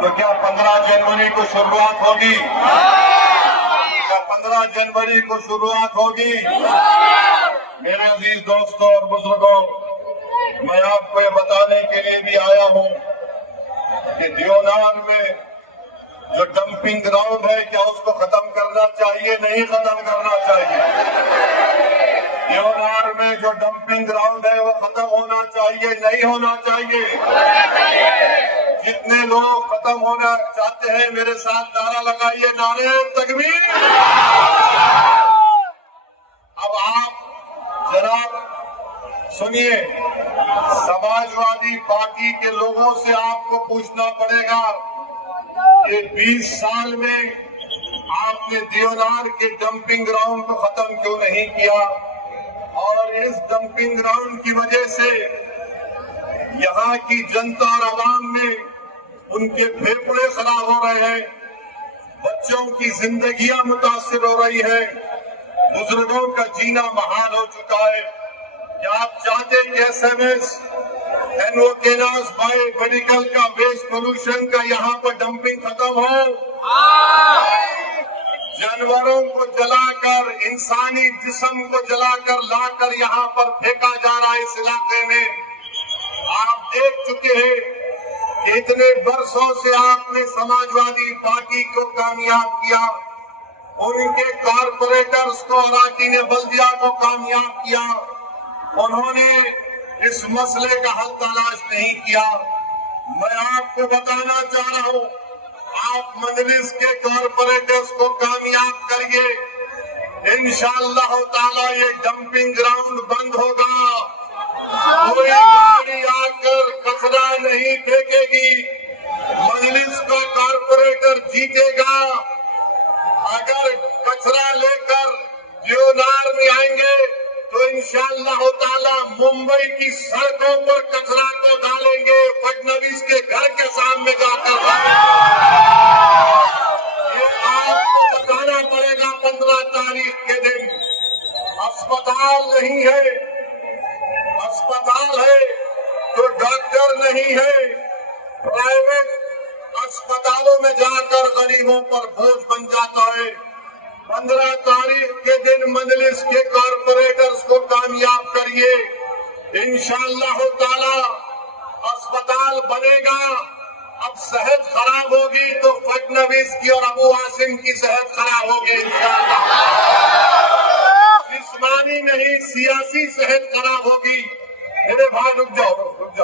तो क्या 15 जनवरी को शुरुआत होगी? क्या 15 जनवरी को शुरुआत होगी? मेरे अजीज दोस्तों और बुजुर्गों, मैं आपको ये बताने के लिए भी आया हूं कि देवनार में जो डंपिंग ग्राउंड है, क्या उसको खत्म करना चाहिए? नहीं खत्म करना चाहिए। देवनार में जो डंपिंग ग्राउंड है वो खत्म होना चाहिए, नहीं होना चाहिए। जितने लोग खत्म होना चाहते हैं मेरे साथ नारा लगाइए, नारे तकबीर। अब आप जनाब सुनिए, समाजवादी पार्टी के लोगों से आपको पूछना पड़ेगा कि 20 साल में आपने देवनार के डंपिंग ग्राउंड को खत्म क्यों नहीं किया? और इस डंपिंग ग्राउंड की वजह से यहाँ की जनता और आवाम में उनके फेफड़े खराब हो रहे हैं, बच्चों की जिंदगियां मुतासिर हो रही है, बुजुर्गों का जीना महाल हो चुका है। क्या आप चाहते कि एसएमएस एनओकेनास बायो मेडिकल का वेस्ट पोल्यूशन का यहाँ पर डंपिंग खत्म हो? जानवरों को जलाकर, इंसानी जिस्म को जलाकर लाकर यहाँ पर फेंका जा रहा है। इस इलाके में आप देख चुके हैं कि इतने वर्षों से आपने समाजवादी पार्टी को कामयाब किया, उनके कारपोरेटर्स को अराकी ने बल्दिया को कामयाब किया, उन्होंने इस मसले का हल तलाश नहीं किया। मैं आपको बताना चाह रहा हूं, आप मजलिस के कारपोरेटर्स को कामयाब करिए, इंशाअल्लाह ताला ये डंपिंग ग्राउंड बंद होगा। कोई गाड़ी आकर कचरा नहीं फेंकेगी, मजलिस का कारपोरेटर जीतेगा। अगर कचरा लेकर देवनार में आएंगे तो इंशाअल्लाह ताला मुंबई की सड़कों पर कचरा को डालेंगे, फडणवीस के घर के सामने जाकर। ये आपको बताना पड़ेगा 15 तारीख के दिन। अस्पताल नहीं है, अस्पताल है तो डॉक्टर नहीं है। प्राइवेट अस्पतालों में जाकर गरीबों पर बोझ बन जाता है। 15 तारीख के दिन मजलिस के कारपोरेटर्स को कामयाब करिए, इंशाअल्लाह ताला अस्पताल बनेगा। अब सेहत खराब होगी तो फडणवीस की और अबू आसिम की सेहत खराब होगी इंशाअल्लाह। जिस्मानी नहीं, सियासी सेहत खराब होगी। मेरे भाई रुक जाओ,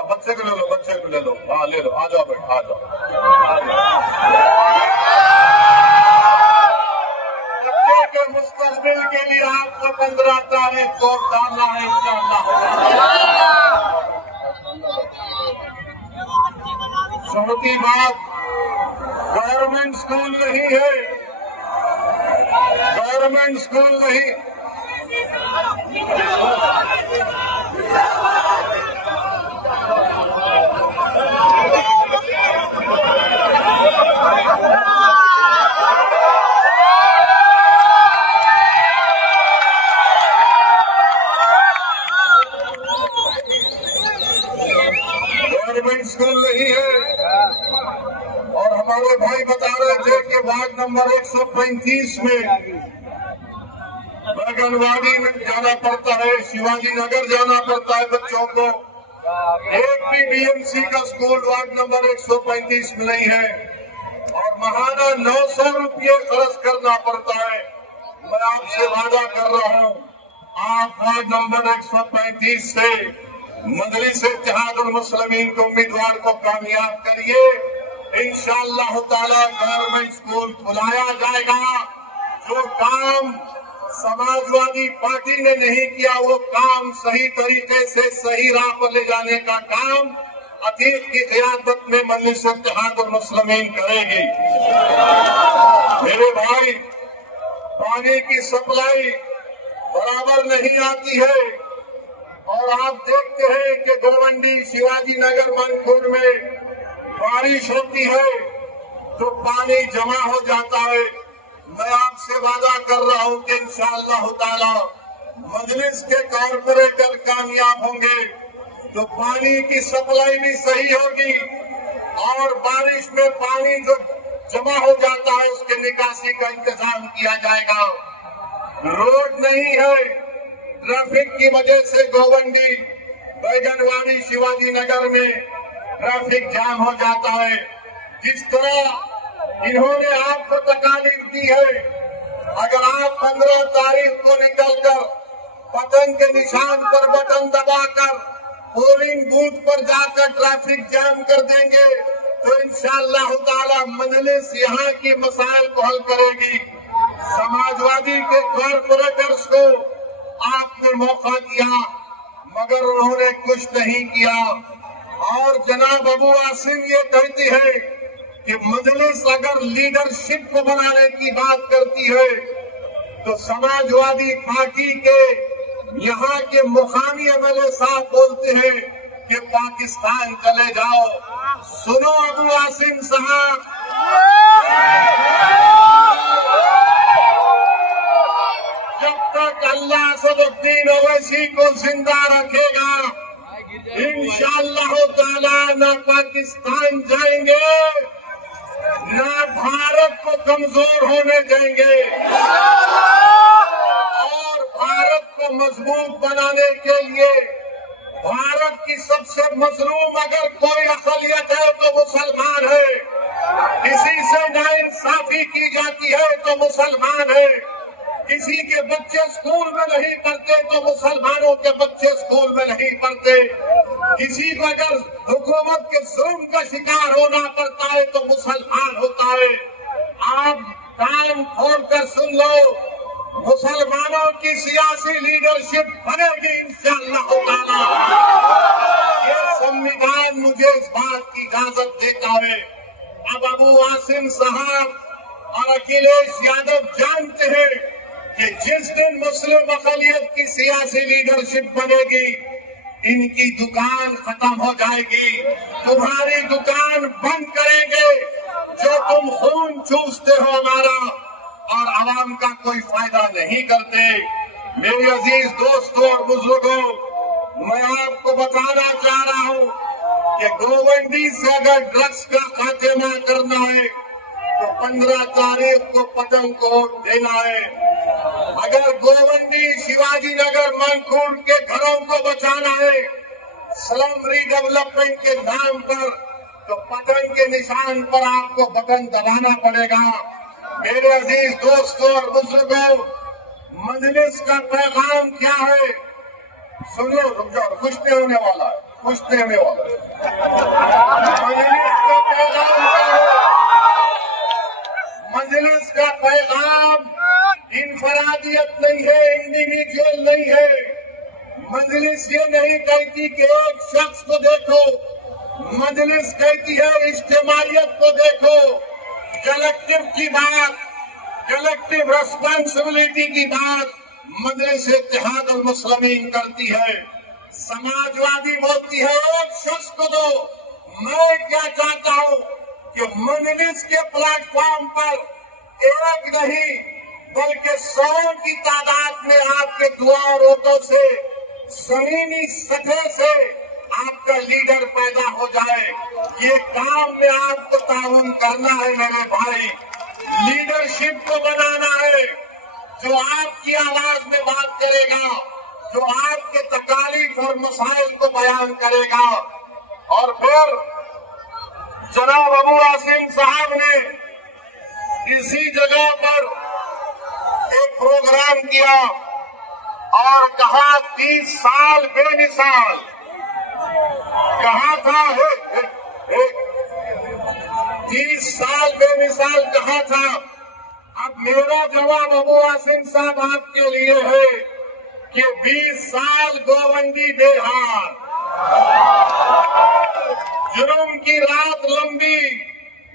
बच्चे को ले लो, बच्चे को ले लो। हाँ ले लो, आ जाओ बेटा, आ जाओ। बच्चे के मुस्तकबिल के लिए आपको 15 तारीख को डालना है इंशाअल्लाह। चौथी बात, गवर्नमेंट स्कूल नहीं है, गवर्नमेंट स्कूल नहीं। गवर्नमेंट स्कूल नहीं है। और हमारे भाई बता रहे थे कि वार्ड नंबर 135 में आंगनबाड़ी में जाना पड़ता है, शिवाजी नगर जाना पड़ता है बच्चों को। एक भी बीएमसी का स्कूल वार्ड नंबर 135 में नहीं है और महाना 900 रुपये खर्च करना पड़ता है। मैं आपसे वादा कर रहा हूं, आप वार्ड नंबर 135 से मजलिस इत्तेहादुल मुस्लिमीन के उम्मीदवार को कामयाब करिए, इंशाअल्लाह ताला गवर्नमेंट स्कूल खुलाया जाएगा। जो काम समाजवादी पार्टी ने नहीं किया वो काम सही तरीके से सही राह पर ले जाने का काम अतीक की क़यादत में मजलिस इत्तेहादुल मुस्लिमीन करेगी। मेरे भाई, पानी की सप्लाई बराबर नहीं आती है और आप देखते हैं कि गोवंडी, शिवाजी नगर, मनखुर्द में बारिश होती है तो पानी जमा हो जाता है। मैं आपसे वादा कर रहा हूं कि इंशाअल्लाह ताला मजलिस के कारपोरेटर कामयाब होंगे तो पानी की सप्लाई भी सही होगी और बारिश में पानी जो जमा हो जाता है उसके निकासी का इंतजाम किया जाएगा। रोड नहीं है, ट्रैफिक की वजह से गोवंडी, बैगनवाड़ी, शिवाजी नगर में ट्रैफिक जाम हो जाता है। जिस तरह इन्होंने आपको तकालीफ दी है, अगर आप 15 तारीख को निकलकर पतंग के निशान पर बटन दबाकर पोलिंग बूथ पर जाकर ट्रैफिक जाम कर देंगे तो इंशाअल्लाह ताला मजलिस यहाँ की मसाइल को हल करेगी। समाजवादी के कॉर्पोरेटर्स को आपने मौका दिया मगर उन्होंने कुछ नहीं किया। और जनाब अबू आसिम ये कहती है कि मजलिस अगर लीडरशिप को बनाने की बात करती है तो समाजवादी पार्टी के यहाँ के मुकामी एमएलए साहब बोलते हैं कि पाकिस्तान चले जाओ। सुनो अबू आसिम साहब, जब तक अल्लाह असदुद्दीन ओवैसी को जिंदा रखेगा इंशाअल्लाह ताला न पाकिस्तान जाएंगे न भारत को कमजोर होने देंगे। और भारत को मजबूत बनाने के लिए भारत की सबसे मजलूम अगर कोई अक़लियत है तो मुसलमान है। किसी से नाइंसाफी की जाती है तो मुसलमान है। किसी के बच्चे स्कूल में नहीं पढ़ते तो मुसलमानों के बच्चे स्कूल में नहीं पढ़ते। किसी को अगर हुकूमत के जुल्म का शिकार होना पड़ता है तो मुसलमान होता है। आप कान खोलकर सुन लो, मुसलमानों की सियासी लीडरशिप बनेगी इंशाअल्लाह ताला। ये संविधान मुझे इस बात की इजाजत देता है। अब अबू आसिम साहब और अखिलेश यादव जानते हैं कि जिस दिन मुस्लिम अक़लियत की सियासी लीडरशिप बनेगी इनकी दुकान खत्म हो जाएगी। तुम्हारी दुकान बंद करेंगे जो तुम खून चूसते हो हमारा और आवाम का कोई फायदा नहीं करते। मेरे अजीज दोस्तों और बुजुर्गों, मैं आपको बताना चाह रहा हूँ कि गोवंडी से अगर ड्रग्स का खात्मा करना है तो 15 तारीख को पतंग को देना है। अगर गोवंडी, शिवाजी नगर, मनखूर के घरों को बचाना है स्लम रीडेवलपमेंट के नाम पर तो पतंग के निशान पर आपको बटन दबाना पड़ेगा। मेरे अजीज दोस्तों और बुजुर्गों, मजलिस का पैगाम क्या है? सुनो, रुक जाओ, कुछ नहीं होने वाला है, कुछ नहीं होने वाला। मजलिस का पैगाम क्या है? मजलिस का पैगाम इनफरादियत नहीं है, इंडिविजुअल नहीं है। मजलिस ये नहीं कहती कि एक शख्स को देखो, मजलिस कहती है इज्तिमाइयत को देखो, कलेक्टिव की बात, कलेक्टिव रेस्पॉन्सिबिलिटी की बात मजलिस इत्तेहाद अल मुस्लिमीन करती है। समाजवादी बोलती है एक शख्स को दो। मैं क्या चाहता हूँ कि मजलिस के प्लेटफॉर्म पर एक नहीं बल्कि 100 की तादाद में आपके दुआ और वोटों से, जमीनी सतह से आपका लीडर पैदा हो जाए। ये काम में आपको ताउन करना है मेरे भाई। लीडरशिप को बनाना है जो आपकी आवाज में बात करेगा, जो आपके तकालीफ और मसाइल को बयान करेगा। और फिर जनाब अबू आसिम साहब ने इसी जगह पर एक प्रोग्राम किया और कहा 30 साल बेमिसाल। कहा था 30 साल बेमिसाल कहा था। अब मेरा जवाब अबू आसिम साहब आपके लिए है कि 20 साल गोवंडी बेहाल। जुर्म की रात लंबी,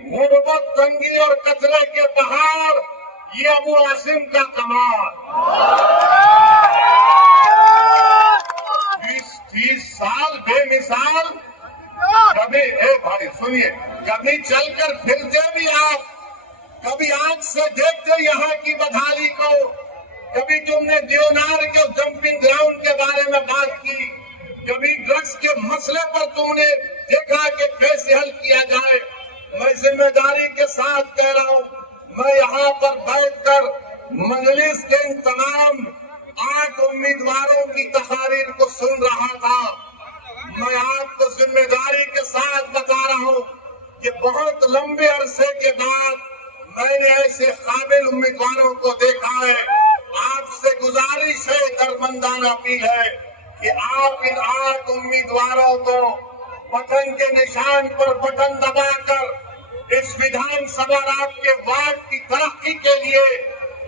गुर्बत, तंगी और कचरे के पहाड़, ये अबू आसिम का कमाल। 20 साल बेमिसाल। कभी भाई सुनिए, कभी चलकर फिरते भी आप, कभी आंख से देखते यहाँ की बदहाली को, कभी तुमने देवनार के जंपिंग ग्राउंड के बारे में बात की, कभी ड्रग्स के मसले पर तुमने देखा कि कैसे हल किया जाए। मैं जिम्मेदारी के साथ कह रहा हूँ, मैं यहाँ पर बैठकर मजलिस के इन तमाम 8 उम्मीदवारों की तकारीर को सुन रहा था। मैं आपको जिम्मेदारी के साथ बता रहा हूँ कि बहुत लंबे अरसे के बाद मैंने ऐसे काबिल उम्मीदवारों को देखा है। आपसे गुजारिश है, दरमंदाना अपील है कि आप इन 8 उम्मीदवारों को बटन के निशान पर बटन दबाकर इस विधानसभा आपके वार्ड की तरक्की के लिए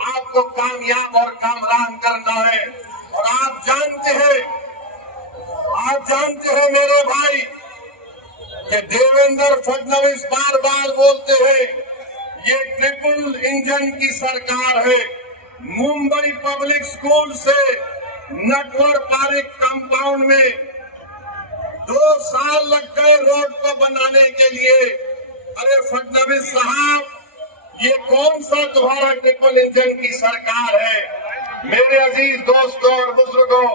आपको कामयाब और कामरान करना है। और आप जानते हैं मेरे भाई कि देवेंद्र फडणवीस बार बार बोलते हैं ये ट्रिपल इंजन की सरकार है। मुंबई पब्लिक स्कूल से नटवर पार्क कंपाउंड में 2 साल लग गए रोड को बनाने के लिए। अरे फडणवीस साहब, ये कौन सा तुम्हारा ट्रिपल इंजन की सरकार है? मेरे अजीज दोस्तों और बुजुर्गों,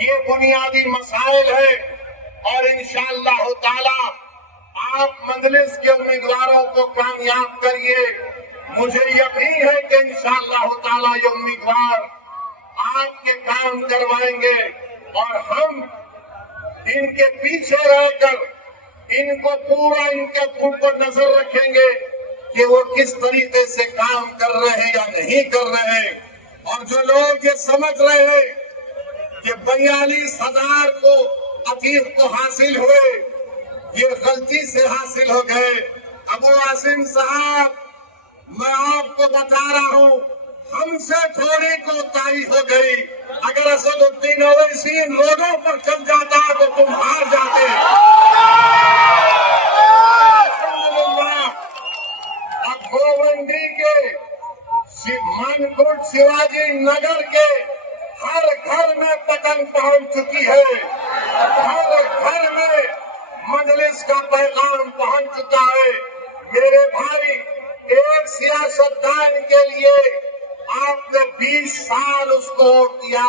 ये बुनियादी मसाइल है और इंशाअल्लाह ताला आप मजलिस के उम्मीदवारों को कामयाब करिए। मुझे यकीन है कि इंशाअल्लाह ताला ये उम्मीदवार आपके काम करवाएंगे और हम इनके पीछे रहकर इनको पूरा इनके ऊपर नजर रखेंगे कि वो किस तरीके से काम कर रहे हैं या नहीं कर रहे हैं। और जो लोग ये समझ रहे हैं कि 42,000 को अतीक को हासिल हुए, ये गलती से हासिल हो गए। अबू आसिम साहब, मैं आपको बता रहा हूँ, हमसे थोड़ी कोताही हो गई। अगर असदुद्दीन ओवैसी इन रोडों पर चल जाता तो तुम हार जाते। अब गोवंडी के मानकोट शिवाजी नगर के हर घर में पतंग पहुंच चुकी है। हर घर में मजलिस का पैगाम पहुंच चुका है। मेरे भाई, एक सियासतदान के लिए आपने 20 साल उसको वोट दिया।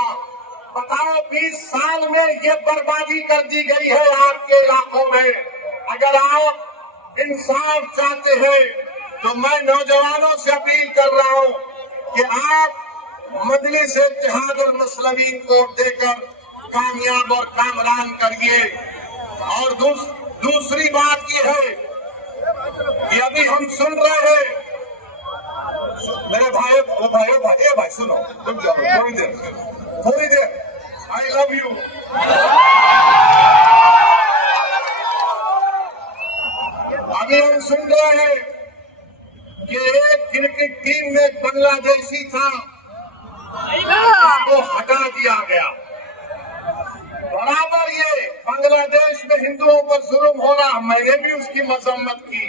बताओ 20 साल में ये बर्बादी कर दी गई है आपके इलाकों में। अगर आप इंसाफ चाहते हैं तो मैं नौजवानों से अपील कर रहा हूं कि आप मजलिस इत्तेहादुल मुस्लिमीन को देकर कामयाब और कामरान करिए। और दूसरी बात ये है कि अभी हम सुन रहे हैं, मेरे भाई सुनो, रुक जाओ थोड़ी देर। I love you. अभी हम सुन रहे हैं कि एक क्रिकेट टीम में बांग्लादेशी था, उसको हटा दिया गया। बराबर ये बांग्लादेश में हिंदुओं पर जुल्म हो रहा, मैंने भी उसकी मजम्मत की।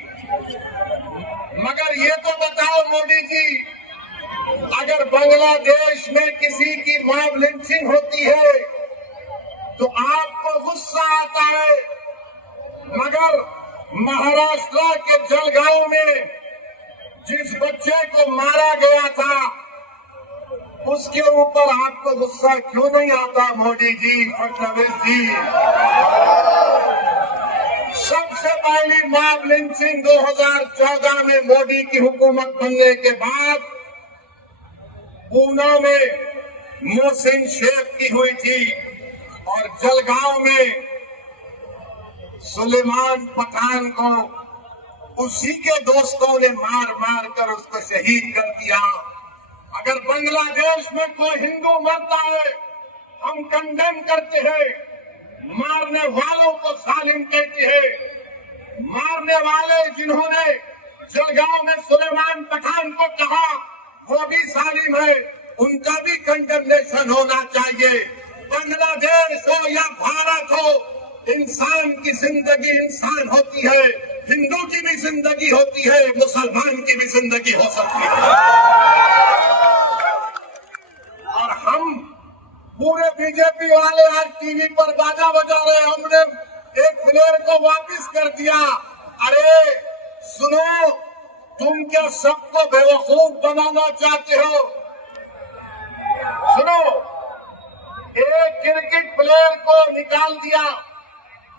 मगर ये तो बताओ मोदी जी, अगर बांग्लादेश में किसी की मॉब लिंचिंग होती है तो आपको गुस्सा आता है, मगर महाराष्ट्र के जलगांव में जिस बच्चे को मारा गया था उसके ऊपर आपको गुस्सा क्यों नहीं आता मोदी जी, फडणवीस जी? सबसे पहली मॉब लिंचिंग 2014 में मोदी की हुकूमत बनने के बाद पूना में मोहसिन शेख की हुई थी और जलगांव में सुलेमान पठान को उसी के दोस्तों ने मार मार कर उसको शहीद कर दिया। अगर बांग्लादेश में कोई हिंदू मरता है हम कंडेम करते हैं, मारने वालों को जालिम कहते हैं। मारने वाले जिन्होंने जलगांव में सुलेमान पठान को कहा वो भी जालिम है, उनका भी कंडेमनेशन होना चाहिए। बांग्लादेश हो या भारत हो, इंसान की जिंदगी इंसान होती है, हिंदू की भी जिंदगी होती है, मुसलमान की भी जिंदगी हो सकती है। और हम पूरे बीजेपी वाले आज टीवी पर बाजा बजा रहे, हमने एक प्लेयर को वापस कर दिया। अरे सुनो, तुम क्या सबको बेवकूफ बनाना चाहते हो? सुनो, एक क्रिकेट प्लेयर को निकाल दिया,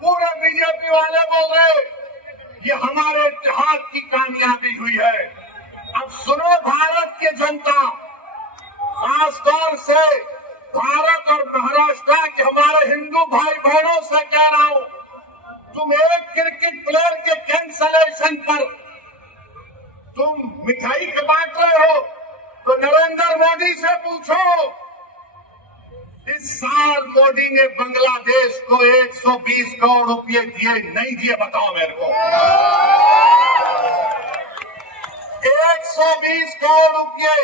पूरे बीजेपी वाले बोल रहे ये हमारे इत्तेहाद की कामयाबी हुई है। अब सुनो भारत की जनता, खासतौर से भारत और महाराष्ट्र के हमारे हिंदू भाई बहनों से कह रहा हूं, तुम एक क्रिकेट प्लेयर के कैंसलेशन पर तुम मिठाई बांट रहे हो तो नरेंद्र मोदी से पूछो। इस साल मोदी ने बांग्लादेश को 120 करोड़ रुपए दिए, नहीं दिए? बताओ मेरे को। 120 करोड़ रुपए,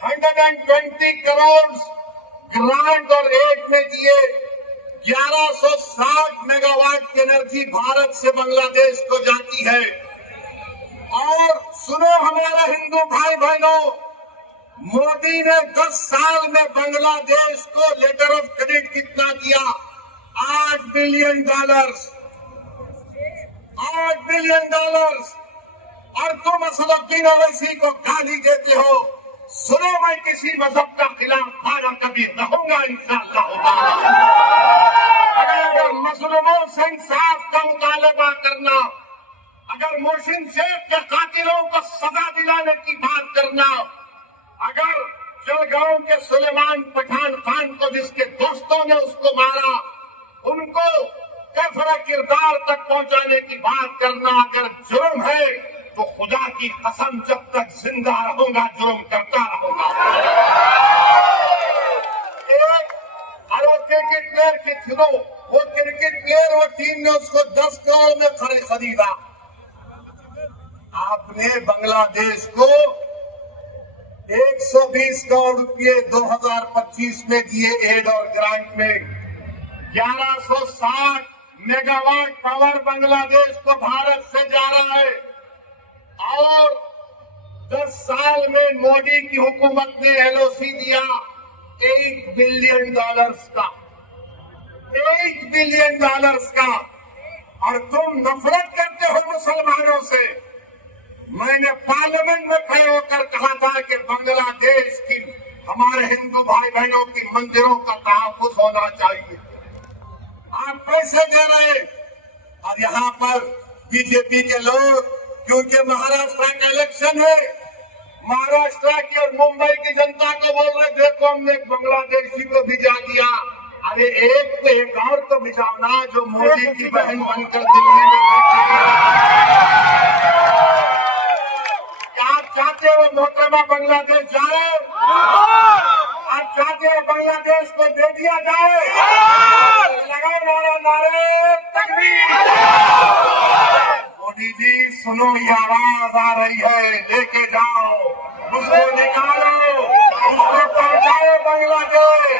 120 करोड़ ग्रांट और एड में दिए। 1160 मेगावाट की एनर्जी भारत से बांग्लादेश को जाती है। और सुनो हमारा हिंदू भाई बहनों, मोदी ने 10 साल में बांग्लादेश को लेटर ऑफ क्रेडिट कितना दिया? $8 बिलियन। $8 बिलियन। और तुम असदुद्दीन ओवैसी को गाली देते हो। सुनो, मैं किसी मजहब का खिलाफ खाना कभी रहूंगा इंशाअल्लाह। अगर मजलूमों से इंसाफ का मुतालबा करना, अगर मोहसिन शेख के कातिलों को सजा दिलाने की बात करना, अगर जलगांव के सुलेमान पठान खान को जिसके दोस्तों ने उसको मारा, उनको कफरा किरदार तक पहुंचाने की बात करना अगर जुर्म है तो खुदा की कसम जब तक जिंदा रहूंगा जुर्म करता रहूंगा। और वो क्रिकेट प्लेयर के थ्रू, वो क्रिकेट प्लेयर, वो टीम ने उसको 10 करोड़ में खरीदा। आपने बांग्लादेश को 120 करोड़ रुपए 2025 में दिए एड और ग्रांट में। 1160 मेगावाट पावर बांग्लादेश को भारत से जा रहा है। और 10 साल में मोदी की हुकूमत ने एलओसी दिया $8 बिलियन का। $8 बिलियन का। और तुम नफरत करते हो मुसलमानों से। मैंने पार्लियामेंट में खड़े होकर कहा था कि बांग्लादेश की हमारे हिंदू भाई बहनों की मंदिरों का तहफ्फुज़ होना चाहिए। आप पैसे दे रहे और यहाँ पर बीजेपी के लोग, क्योंकि महाराष्ट्र का इलेक्शन है, महाराष्ट्र की और मुंबई की जनता को बोल रहे देखो हमने बांग्लादेशी को भिजा दिया। अरे एक और तो भिजाओ ना जो मोदी की बहन बनकर दिल्ली में बैठी। आप चाहते हो मोहतरमा बांग्लादेश जाए? आप चाहते हो बांग्लादेश को दे दिया जाए? लगाओ नारा, नारे तकबीर। मोदी जी सुनो, ये आवाज आ रही है, लेके जाओ, उसको निकालो, उसको पहुंचाओ बांग्लादेश।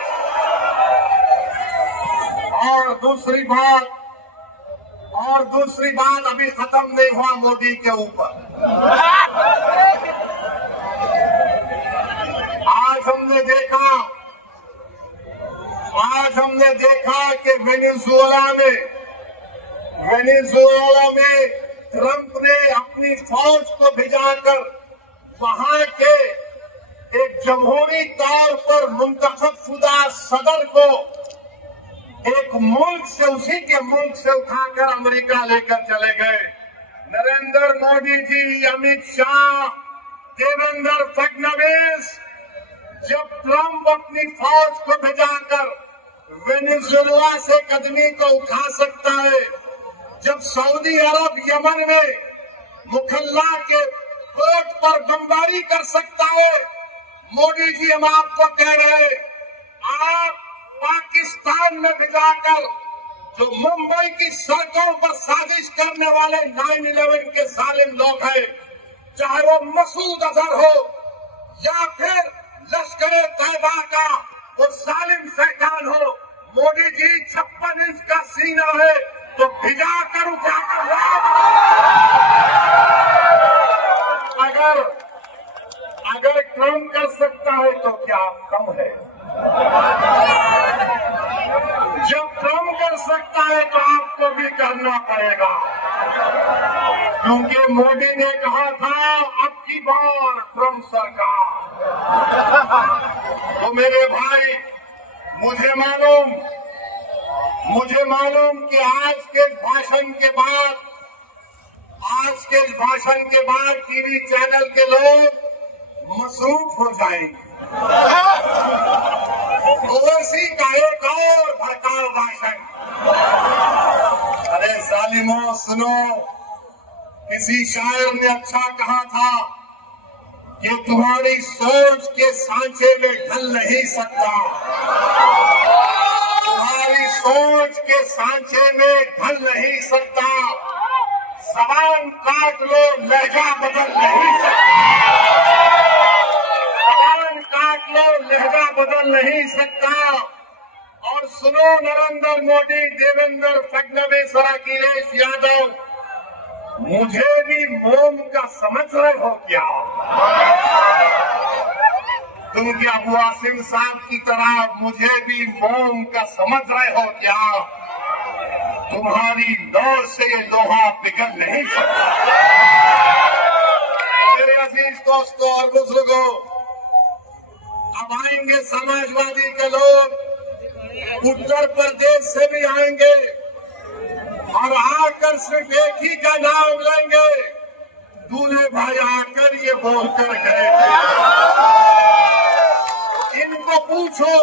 और दूसरी बात अभी खत्म नहीं हुआ मोदी के ऊपर। आज हमने देखा कि वेनेजुएला में ट्रंप ने अपनी फौज को भिजाकर वहां के एक जमहूरी तौर पर मुंतखब शुदा सदर को एक मुल्क से, उसी के मुल्क से उठाकर अमेरिका लेकर चले गए। नरेंद्र मोदी जी, अमित शाह, देवेंद्र फडणवीस, जब ट्रंप अपनी फौज को भिजाकर वेनेजुएला से कदमी को उठा सकता है, जब सऊदी अरब यमन में मुखल्ला के पोर्ट पर बमबारी कर सकता है, मोदी जी हम आपको कह रहे हैं, आप पाकिस्तान में भिजाकर जो मुंबई की सड़कों पर साजिश करने वाले 9/11 के जालिम लोग हैं, चाहे वो मसूद अजहर हो या फिर लश्कर तैयबा का वो जालिम शैतान हो, मोदी जी 56 इंच का सीना है तो भिजा कर उठाकर अगर ट्रंप कर सकता है तो क्या कम है? जब ट्रंप कर सकता है तो आपको भी करना पड़ेगा, क्योंकि मोदी ने कहा था अब की बार ट्रंप सरकार। तो मेरे भाई, मुझे मालूम मुझे मालूम कि आज के भाषण के बाद टीवी चैनल के लोग मसरूफ हो जाएंगे। ओवैसी का एक और भड़काऊ भाषण। अरे जालिमों सुनो, किसी शायर ने अच्छा कहा था कि तुम्हारी सोच के सांचे में ढल नहीं सकता, तुम्हारी सोच के सांचे में ढल नहीं सकता, जबान काट लो लहजा बदल नहीं सकता, जबान काट लो लहजा बदल नहीं सकता। और सुनो नरेंद्र मोदी, देवेंद्र फडणवीस और अखिलेश यादव, मुझे भी मोम का समझ रहे हो क्या? तुम क्या अबू आसिम साहब की तरह मुझे भी मोम का समझ रहे हो क्या? तुम्हारी दौड़ से ये लोहा पिघल नहीं सकता। मेरे अजीज दोस्तों और बुजुर्गों, अब आएंगे समाजवादी के लोग, उत्तर प्रदेश से भी आएंगे और आकर सिर्फ एक ही का नाम लेंगे, दूल्हे भाई आकर ये बोलकर गए थे। इनको पूछो,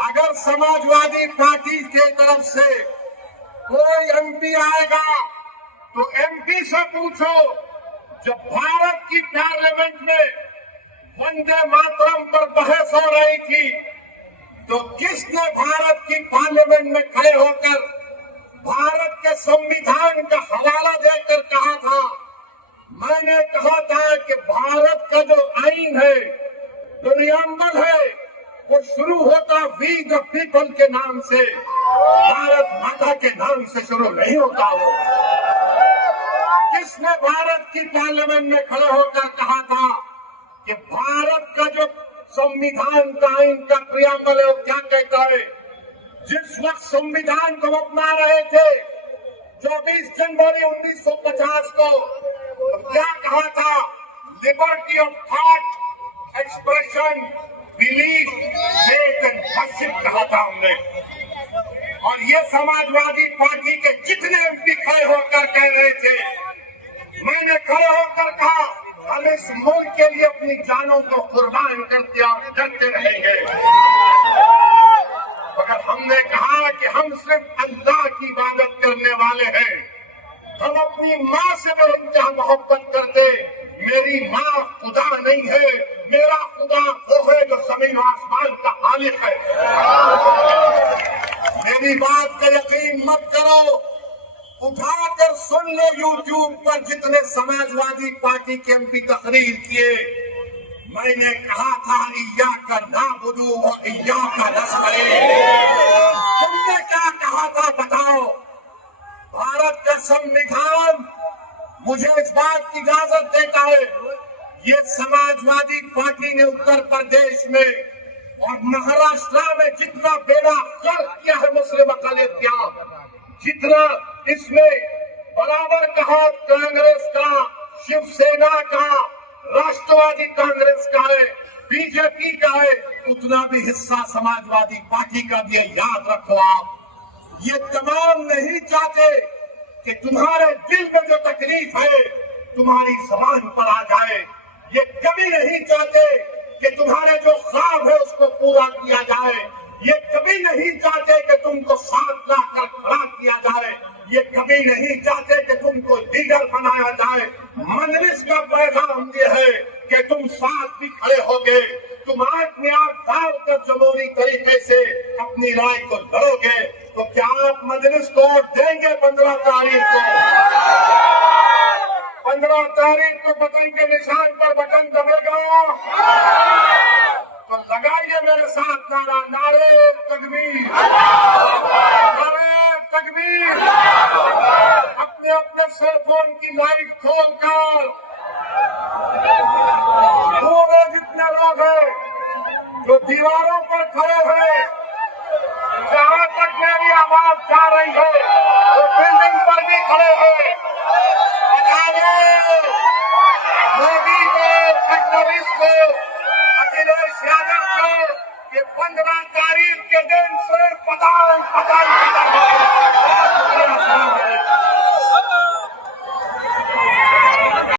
अगर समाजवादी पार्टी के तरफ से कोई एमपी आएगा तो एमपी से पूछो, जब भारत की पार्लियामेंट में वंदे मातरम पर बहस हो रही थी तो किसने भारत की पार्लियामेंट में खड़े होकर भारत के संविधान का हवाला देकर कहा था? मैंने कहा था कि भारत का जो आईन है, प्रियम्बल है, वो शुरू होता वी द पीपल के नाम से, भारत माता के नाम से शुरू नहीं होता। वो किसने भारत की पार्लियामेंट में खड़े होकर कहा था कि भारत का जो संविधान का आईन का प्रियम्बल है वो क्या कहता है? जिस वक्त संविधान को अपना रहे थे 24 जनवरी 1950 को, तो क्या कहा था? Liberty of thought, expression, belief, faith and worship कहा था हमने। और ये समाजवादी पार्टी के जितने एमपी खड़े होकर कह रहे थे, मैंने खड़े होकर कहा हम इस मुल्क के लिए अपनी जानों को कुर्बान करते और करते रहेंगे। मगर हमने कहा कि हम सिर्फ अल्लाह की इबादत करने वाले हैं, हम अपनी माँ से बेइंतहा मोहब्बत करते। मेरी माँ खुदा नहीं है, मेरा खुदा वो है जो जमीन आसमान का खालिक है। मेरी बात का यकीन मत करो, उठाकर सुन लो यूट्यूब पर जितने समाजवादी पार्टी के एमपी तकरीर किए। मैंने कहा था इय्याका नअबुदु व इय्याका नस्तईन। तुमने क्या कहा था बताओ? भारत का संविधान मुझे इस बात की इजाजत देता है, ये समाजवादी पार्टी ने उत्तर प्रदेश में और महाराष्ट्र में जितना बेड़ा गर्क किया है मुस्लिम अक़लियत का, जितना इसमें बराबर कहा कांग्रेस का, शिवसेना का, राष्ट्रवादी कांग्रेस का है, बीजेपी का है, उतना भी हिस्सा समाजवादी पार्टी का भी है। याद रखो आप, ये तमाम नहीं चाहते कि तुम्हारे दिल में जो तकलीफ है तुम्हारी जबान पर आ जाए। ये कभी नहीं चाहते कि तुम्हारे जो ख्वाब है उसको पूरा किया जाए। ये कभी नहीं चाहते कि तुमको साथ लाकर खड़ा किया जाए। ये कभी नहीं चाहते कि तुमको लीडर बनाया जाए। मजलिस का पैगाम ये है कि तुम साथ भी खड़े होगे, तुम आंख में आंख डालकर जमहूरी तरीके से अपनी राय को लड़ोगे। तो क्या आप मजलिस को वोट देंगे 15 तारीख को? 15 तारीख को बटन के निशान पर बटन दबेगा तो लगाइए मेरे साथ नारा, नारे तकबीर, नारे तकबीर। अपने अपने सेलफोन की लाइट खोलकर पूरे जितने लोग हैं जो दीवारों पर खड़े हैं, जहां तक मेरी आवाज जा रही है वो बिल्डिंग पर भी खड़े हैं, मोदी को, फडणवीस को, अखिलेश यादव को कि 15 तारीख के दिन से पता